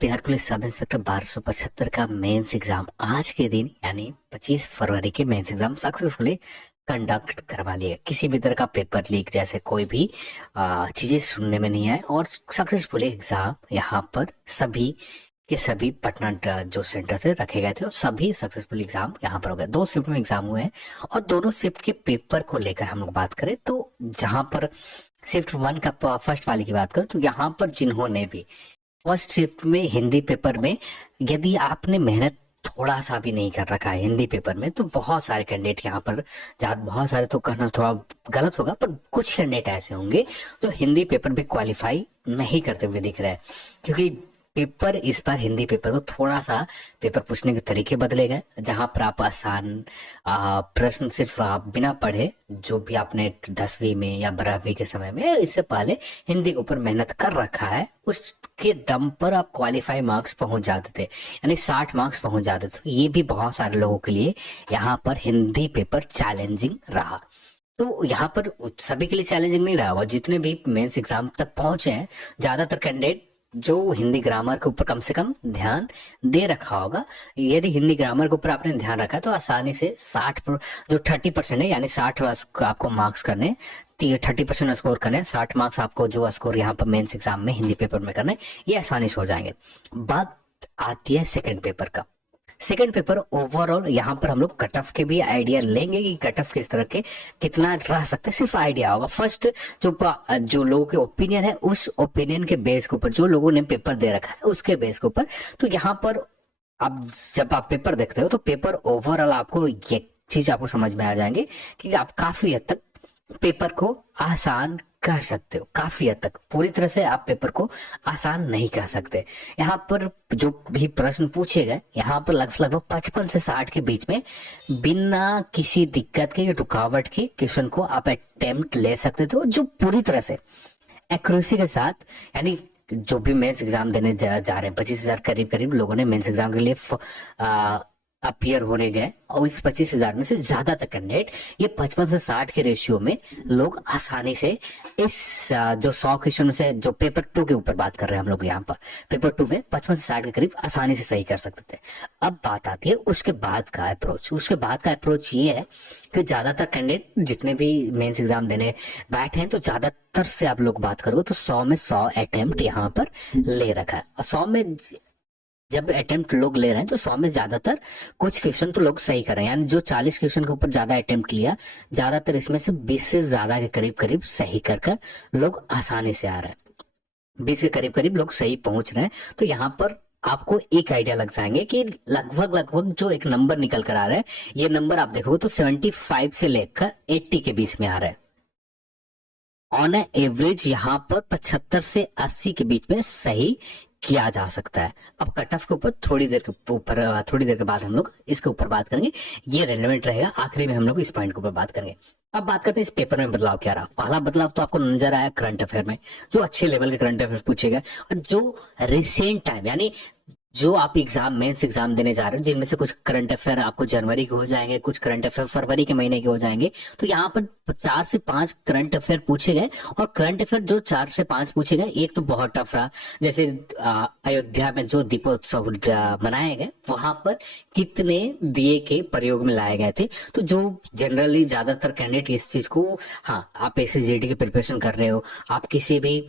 Bihar police sub inspector 1275 का mains exam आज के दिन यानी 25 फरवरी के मेंस एग्जाम सक्सेसफुली कंडक्ट करवा लिया। किसी भी तरह का पेपर लीक जैसे कोई भी चीजें सुनने में नहीं आए और सक्सेसफुली एग्जाम यहाँ पर सभी के सभी पटना जो सेंटर से रखे गए थे और सभी सक्सेसफुल एग्जाम यहाँ पर हो गए। 2 शिफ्ट में एग्जाम हुए हैं और दोनों शिफ्ट के पेपर को लेकर हम लोग बात करें तो जहां पर शिफ्ट 1 का फर्स्ट वाले की बात करें तो यहाँ पर जिन्होंने भी फर्स्ट शिफ्ट में हिंदी पेपर में यदि आपने मेहनत थोड़ा सा भी नहीं कर रखा है हिंदी पेपर में तो बहुत सारे कैंडिडेट यहाँ पर बहुत सारे तो कहना थोड़ा गलत होगा पर कुछ कैंडिडेट ऐसे होंगे जो हिंदी पेपर में क्वालिफाई नहीं करते हुए दिख रहे हैं, क्योंकि पेपर इस बार हिंदी पेपर को थोड़ा सा पेपर पूछने के तरीके बदले गए। जहां पर आप आसान प्रश्न सिर्फ आप बिना पढ़े जो भी आपने 10वीं में या 12वीं के समय में इससे पहले हिंदी के ऊपर मेहनत कर रखा है उसके दम पर आप क्वालिफाई मार्क्स पहुंच जाते थे, यानी 60 मार्क्स पहुंच जाते थे। ये भी बहुत सारे लोगों के लिए यहाँ पर हिंदी पेपर चैलेंजिंग रहा। तो यहाँ पर सभी के लिए चैलेंजिंग नहीं रहा, और जितने भी मेंस एग्जाम तक पहुंचे हैं ज्यादातर कैंडिडेट जो हिंदी ग्रामर के ऊपर कम से कम ध्यान दे रखा होगा। यदि हिंदी ग्रामर के ऊपर आपने ध्यान रखा तो आसानी से 30% है यानी 60 आपको मार्क्स करने, 30% स्कोर करने, 60 मार्क्स आपको जो स्कोर यहाँ पर मेंस एग्जाम में हिंदी पेपर में करने ये आसानी से हो जाएंगे। बात आती है सेकंड पेपर का। सेकंड पेपर ओवरऑल यहाँ पर हम लोग कट ऑफ के भी आइडिया लेंगे कि कट ऑफ किस तरह के कितना रह सकते हैं, सिर्फ आइडिया होगा। फर्स्ट जो लोगों के ओपिनियन है उस ओपिनियन के बेस के ऊपर जो लोगों ने पेपर दे रखा है उसके बेस के ऊपर तो यहाँ पर आप जब आप पेपर देखते हो तो पेपर ओवरऑल आपको ये चीज आपको समझ में आ जाएंगे कि आप काफी हद तक पेपर को आसान कह सकते हो। काफी हद तक, पूरी तरह से आप पेपर को आसान नहीं कह सकते। यहाँ पर जो भी प्रश्न पूछे गए यहाँ पर लगभग 55 से 60 के बीच में बिना किसी दिक्कत के रुकावट के क्वेश्चन को आप अटेम्प्ट ले सकते थे, जो पूरी तरह से एक्यूरेसी के साथ, यानी जो भी मेंस एग्जाम देने जा रहे हैं 25,000 करीब लोगों ने मेंस एग्जाम के लिए अपियर होने गए और इस 25,000 में से ज्यादातर कैंडिडेट ये 55 से 60 के रेशियो में लोग आसानी से इस जो 100 क्वेश्चन में से जो पेपर 2 के ऊपर बात कर रहे हैं हम लोग यहाँ पर पेपर 2 में 55 से 60 के करीब आसानी से सही कर सकते थे। अब बात आती है उसके बाद का अप्रोच। उसके बाद का अप्रोच ये है कि ज्यादातर कैंडिडेट जितने भी मेंस एग्जाम देने बैठे हैं तो ज्यादातर से आप लोग बात करोगे तो 100 में 100 अटेम्प्ट यहाँ पर ले रखा है। और 100 में जब अटेम्प्ट लोग ले रहे हैं तो 100 में ज्यादातर कुछ क्वेश्चन तो लोग सही कर रहे हैं, यानी जो 40 क्वेश्चन के ऊपर ज्यादा अटेम्प्ट लिया ज्यादातर इसमें से 20 से ज्यादा के करीब सही कर लोग आसानी से आ रहे हैं। 20 के करीब लोग सही पहुंच रहे हैं। तो यहाँ पर आपको एक आइडिया लग जाएंगे कि लगभग जो एक नंबर निकल कर आ रहा है ये नंबर आप देखोगे तो 75 से लेकर 80 के बीच में आ रहा है। ऑन एवरेज यहाँ पर 75 से 80 के बीच में सही किया जा सकता है। अब कट ऑफ के ऊपर थोड़ी देर के बाद हम लोग इसके ऊपर बात करेंगे, ये रेलेवेंट रहेगा। आखिरी में हम लोग इस पॉइंट के ऊपर बात करेंगे। अब बात करते हैं इस पेपर में बदलाव क्या रहा। पहला बदलाव तो आपको नजर आया करंट अफेयर में, जो अच्छे लेवल के करंट अफेयर पूछे गए और जो रिसेंट टाइम यानी जो आप एग्जाम मेंस एग्जाम देने जा रहे हो जिनमें से कुछ करंट अफेयर आपको जनवरी के हो जाएंगे, कुछ करंट अफेयर फरवरी के महीने के हो जाएंगे। तो यहाँ पर 4 से 5 करंट अफेयर पूछे गए और करंट अफेयर जो 4 से 5 पूछे गए एक तो बहुत टफ रहा, जैसे अयोध्या में जो दीपोत्सव मनाए गए वहां पर कितने दिए के प्रयोग में लाए गए थे। तो जो जनरली ज्यादातर कैंडिडेट इस चीज को, हाँ आप एसएसजीडी की प्रिपरेशन कर रहे हो, आप किसी भी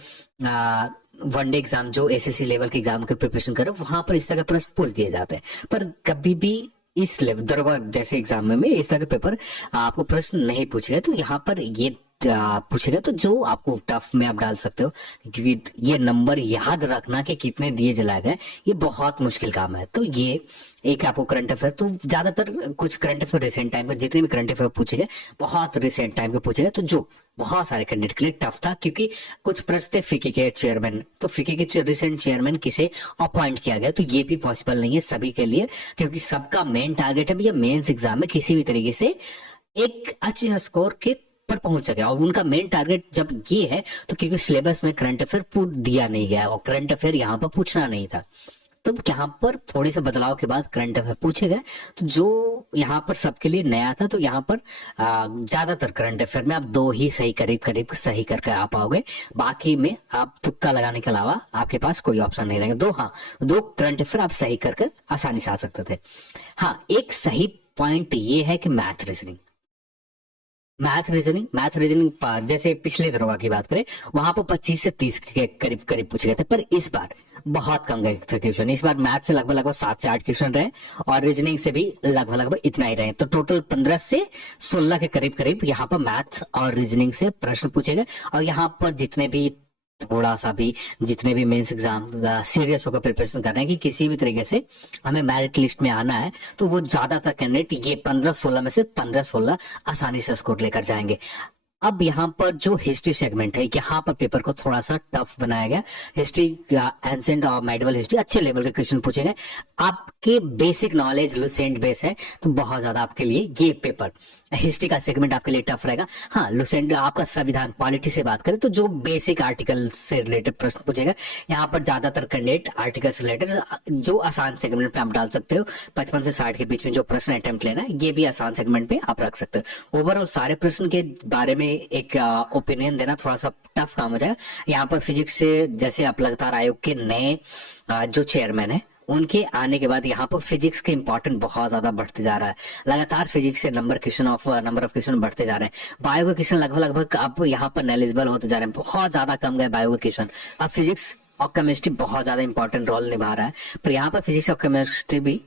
वनडे एग्जाम जो एसएससी लेवल के एग्जाम के प्रिपरेशन कर रहे हो वहां पर इस तरह के प्रश्न पूछ दिए जाते हैं, पर कभी भी इस लेवल दरोगा जैसे एग्जाम में इस तरह के पेपर आपको प्रश्न नहीं पूछे गए। तो यहाँ पर ये पूछेगा तो जो आपको टफ में आप डाल सकते हो, क्योंकि ये नंबर याद रखना कि कितने दिए जलाए गए ये बहुत मुश्किल काम है। तो ये एक आपको करंट अफेयर, तो ज्यादातर कुछ करंट अफेयर रिसेंट टाइम का जितने भी करंट अफेयर पूछे गए बहुत रिसेंट टाइम के पूछे गए, तो जो बहुत सारे कैंडिडेट के लिए टफ था, क्योंकि कुछ प्रश्न थे फिक्की के चेयरमैन, तो फिक्की के रिसेंट चेयरमैन किसे अपॉइंट किया गया तो ये भी पॉसिबल नहीं है सभी के लिए, क्योंकि सबका मेन टारगेट है भैया मेंस एग्जाम में किसी भी तरीके से एक अच्छे स्कोर के पर पहुंच सके। और उनका मेन टारगेट जब ये है तो क्योंकि सिलेबस में करंट अफेयर दिया नहीं गया और करंट अफेयर यहाँ पर पूछना नहीं था, तो यहाँ पर थोड़े से बदलाव के बाद करंट अफेयर पूछे गए, तो जो यहाँ पर सबके लिए नया था, तो यहाँ पर ज्यादातर करंट अफेयर में आप 2 ही सही करीब करीब सही करके आ पाओगे, बाकी में आप तुक्का लगाने के अलावा आपके पास कोई ऑप्शन नहीं रहेगा। 2 करंट अफेयर आप सही करके आसानी से आ सकते थे। हाँ, एक सही पॉइंट ये है कि मैथ रीजनिंग जैसे पिछले दरोगा की बात करें, वहां पर 25 से 30 के करीब करीब पूछे गए थे, पर इस बार बहुत कम गए थे क्वेश्चन। इस बार मैथ से लगभग 7 से 8 क्वेश्चन रहे और रीजनिंग से भी लगभग इतना ही रहे, तो टोटल 15 से 16 के करीब करीब यहाँ पर मैथ और रीजनिंग से प्रश्न पूछे गए। और यहाँ पर जितने भी मेंस एग्जाम सीरियस होकर प्रिपरेशन कर रहे हैं कि किसी भी तरीके से हमें मेरिट लिस्ट में आना है, तो वो ज्यादातर कैंडिडेट ये 15-16 में से 15-16 आसानी से स्कोर लेकर जाएंगे। अब यहाँ पर जो हिस्ट्री सेगमेंट है, यहाँ पर पेपर को थोड़ा सा टफ बनाया गया। हिस्ट्री, एंसेंट और मेडिवल हिस्ट्री अच्छे लेवल के क्वेश्चन पूछे गए। आपके बेसिक नॉलेज लुसेंट बेस है, तो बहुत ज्यादा आपके लिए ये पेपर हिस्ट्री का सेगमेंट आपके लिए टफ रहेगा। हाँ, लुसेंट आपका संविधान पॉलिटी से बात करें तो जो बेसिक आर्टिकल से रिलेटेड प्रश्न पूछेगा, यहाँ पर ज्यादातर कैंडिडेट आर्टिकल से रिलेटेड जो आसान सेगमेंट पे आप डाल सकते हो, 55 से 60 के बीच में जो प्रश्न अटेम्प्ट लेना है, ये भी आसान सेगमेंट पे आप रख सकते हो। ओवरऑल सारे प्रश्न के बारे में एक ओपिनियन देना थोड़ा सा टफ काम हो जाएगा। यहाँ पर फिजिक्स से जैसे आप लगातार आयोग के नए जो चेयरमैन है, उनके आने के बाद यहाँ पर फिजिक्स के इंपॉर्टेंट बहुत ज्यादा बढ़ते जा रहा है। लगातार फिजिक्स से नंबर ऑफ क्वेश्चन बढ़ते जा रहे हैं। बायो के क्वेश्चन लगभग अब यहाँ पर नेलिजिबल होते जा रहे हैं, बहुत ज्यादा कम गए बायो के क्वेश्चन। अब फिजिक्स और केमिस्ट्री बहुत ज्यादा इंपॉर्टेंट रोल निभा रहा है, पर यहाँ पर फिजिक्स और केमिस्ट्री भी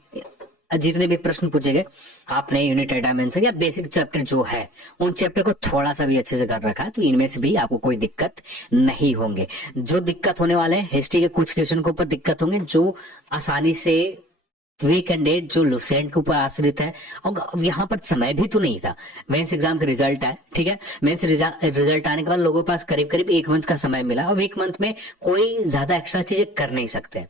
जितने भी प्रश्न पूछे गए आपने यूनिट डायमेंशन या बेसिक चैप्टर जो है, उन चैप्टर को थोड़ा सा भी अच्छे से कर रखा है, तो इनमें से भी आपको कोई दिक्कत नहीं होंगे। जो दिक्कत होने वाले हैं, हिस्ट्री के कुछ क्वेश्चन के ऊपर दिक्कत होंगे, जो आसानी से वे कैंडिडेट जो लुसेंट के ऊपर आश्रित है। और यहाँ पर समय भी तो नहीं था, मेंस एग्जाम का रिजल्ट है, ठीक है, मेंस रिजल्ट आने के बाद लोगों के पास करीब करीब 1 मंथ का समय मिला, और 1 मंथ में कोई ज्यादा एक्स्ट्रा चीजें कर नहीं सकते।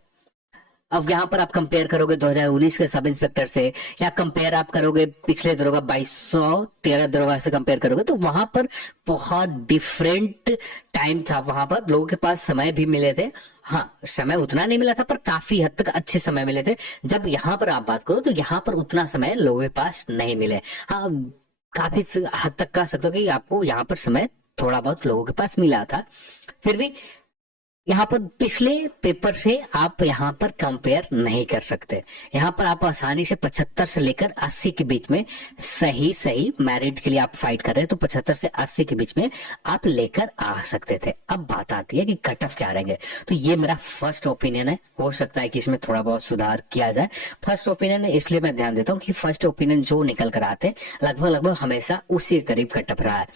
अब यहाँ पर आप कंपेयर करोगे 2019 के सब इंस्पेक्टर से, या कंपेयर आप करोगे पिछले दरोगा 2213 दरोगा से कंपेयर करोगे, तो वहां पर बहुत डिफरेंट टाइम था। वहां पर लोगों के पास समय भी मिले थे, हाँ समय उतना नहीं मिला था, पर काफी हद तक अच्छे समय मिले थे। जब यहाँ पर आप बात करो तो यहाँ पर उतना समय लोगों के पास नहीं मिले। हाँ, काफी हद तक कह सकते हो कि आपको यहाँ पर समय थोड़ा बहुत लोगों के पास मिला था, फिर भी यहाँ पर पिछले पेपर से आप यहाँ पर कंपेयर नहीं कर सकते। यहाँ पर आप आसानी से 75 से लेकर 80 के बीच में सही मैरिट के लिए आप फाइट कर रहे हैं, तो 75 से 80 के बीच में आप लेकर आ सकते थे। अब बात आती है कि कट ऑफ क्या रहेंगे, तो ये मेरा फर्स्ट ओपिनियन है, हो सकता है कि इसमें थोड़ा बहुत सुधार किया जाए। फर्स्ट ओपिनियन है, इसलिए मैं ध्यान देता हूँ कि फर्स्ट ओपिनियन जो निकल कर आते लगभग हमेशा उसी के करीब कट ऑफ रहा है।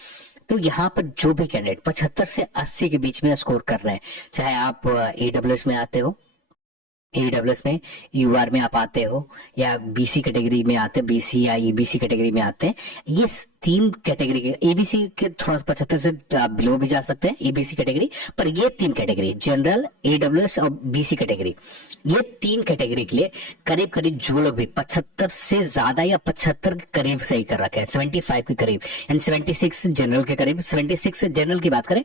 तो यहाँ पर जो भी कैंडिडेट 75 से 80 के बीच में स्कोर कर रहे हैं, चाहे आप ईडब्ल्यूएस में आते हो, ईडब्ल्यूएस में यूआर में आप आते हो, या बीसी कैटेगरी में आते हैं, बीसी या ईबीसी कैटेगरी में आते हैं, ये 3 कैटेगरी के, एबीसी के थोड़ा 75 से बिलो भी जा सकते हैं एबीसी कैटेगरी, पर ये 3 कैटेगरी जनरल, ईडब्ल्यूएस और बीसी कैटेगरी, ये 3 कैटेगरी के लिए करीब करीब जो लोग भी 75 से ज्यादा या 75 के करीब सही कर रखे हैं, 75 के करीब, यानी 76 जनरल के करीब, 76 जनरल की बात करें,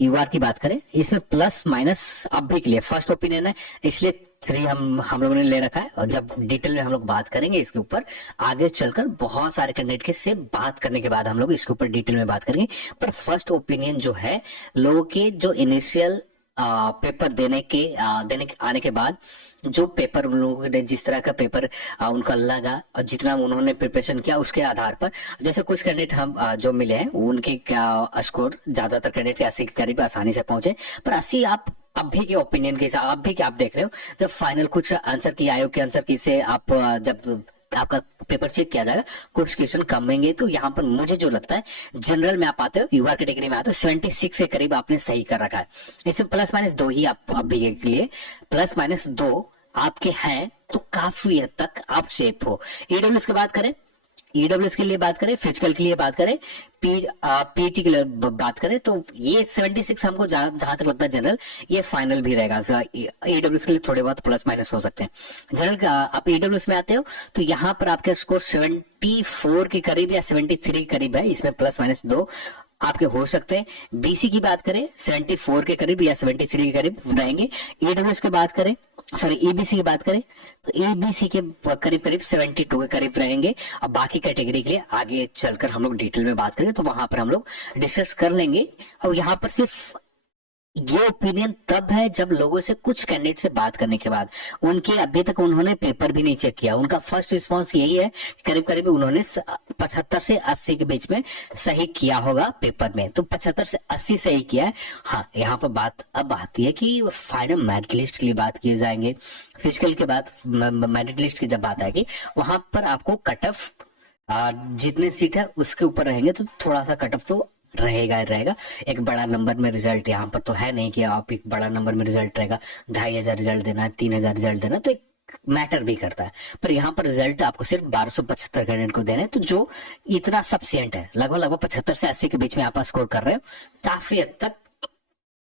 यूआर की बात करें, इसमें प्लस माइनस अब भी के लिए फर्स्ट ओपिनियन है, इसलिए 3 हम लोगों ने ले रखा है। और जब डिटेल में हम लोग बात करेंगे इसके ऊपर आगे चलकर, बहुत सारे कैंडिडेट के से बात करने के बाद हम लोग इसके ऊपर डिटेल में बात करेंगे। पर फर्स्ट ओपिनियन जो है, लोगों के जो इनिशियल पेपर देने के आने के बाद जो पेपर उन लोगों ने, जिस तरह का पेपर उनका लगा और जितना उन्होंने प्रिपरेशन किया, उसके आधार पर जैसे कुछ कैंडिडेट हम जो मिले हैं उनके स्कोर ज्यादातर कैंडिडेट के 80 के करीब आसानी से पहुंचे, पर 80 आप अभी के ओपिनियन के हिसाब, अभी के आप देख रहे हो, जब फाइनल कुछ आंसर की, आयोग के आंसर की से आप जब आपका पेपर चेक किया जाएगा, कुछ क्वेश्चन कम होंगे, तो यहाँ पर मुझे जो लगता है, जनरल में आप आते हो, यूआर कैटेगरी में आते हो, 76 के करीब आपने सही कर रखा है। इसमें प्लस माइनस 2 ही आप अभी के लिए प्लस माइनस 2 आपके हैं, तो काफी हद तक आप सेफ हो। ईडब्ल्यूएस की बात करें, ईडब्ल्यूएस के लिए बात करें, फिजिकल के लिए बात करें, पीटी के लिए बात करें, तो ये 76 हमको जहां तक लगता है जनरल ये फाइनल भी रहेगा। ईडब्ल्यूएस के लिए थोड़े बहुत प्लस माइनस हो सकते हैं। जनरल आप ईडब्ल्यूएस में आते हो तो यहाँ पर आपके स्कोर 74 के करीब या 73 के करीब है, इसमें प्लस माइनस 2 आपके हो सकते हैं। बीसी की बात करें 74 के करीब या 73 के करीब रहेंगे। ईडब्ल्यूएस की बात करें, सॉरी ईबीसी की बात करें तो ईबीसी के करीब करीब 72 के करीब रहेंगे। अब बाकी कैटेगरी के लिए आगे चलकर हम लोग डिटेल में बात करेंगे तो वहां पर हम लोग डिस्कस कर लेंगे। और यहाँ पर सिर्फ ये ओपिनियन तब है जब लोगों से, कुछ कैंडिडेट से बात करने के बाद, उनके अभी तक उन्होंने पेपर भी नहीं चेक किया, उनका फर्स्ट रिस्पांस यही है करीब करीब उन्होंने 75 से 80 के बीच में सही किया होगा पेपर में। तो 75 से 80 सही किया है। हाँ, यहाँ पर बात अब आती है कि फाइनल मेरिट लिस्ट के लिए बात किए जाएंगे। फिजिकल के बाद मेरिट लिस्ट की जब बात आएगी वहां पर आपको कट ऑफ जितने सीट है उसके ऊपर रहेंगे तो थोड़ा सा कट ऑफ तो रहेगा ही रहेगा। एक बड़ा नंबर में रिजल्ट यहाँ पर तो है नहीं कि आप एक बड़ा नंबर में रिजल्ट रहेगा, 2500 रिजल्ट देना है, 3000 रिजल्ट देना, तो एक मैटर भी करता है। पर यहाँ पर रिजल्ट आपको सिर्फ 1275 कैंडिडेट को देना है, तो जो इतना सफिशियंट है, लगभग 75 से 80 के बीच में आप स्कोर कर रहे हो, काफी हद तक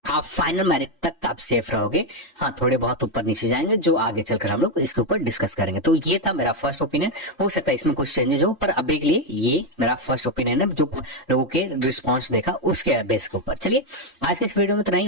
आप फाइनल मेरिट तक आप सेफ रहोगे। हाँ, थोड़े बहुत ऊपर नीचे जाएंगे जो आगे चलकर हम लोग इसके ऊपर डिस्कस करेंगे। तो ये था मेरा फर्स्ट ओपिनियन। हो सकता है इसमें कुछ चेंजेस हो, पर अभी के लिए ये मेरा फर्स्ट ओपिनियन है जो लोगों के रिस्पॉन्स देखा उसके बेस के ऊपर। चलिए आज के इस वीडियो में इतना ही।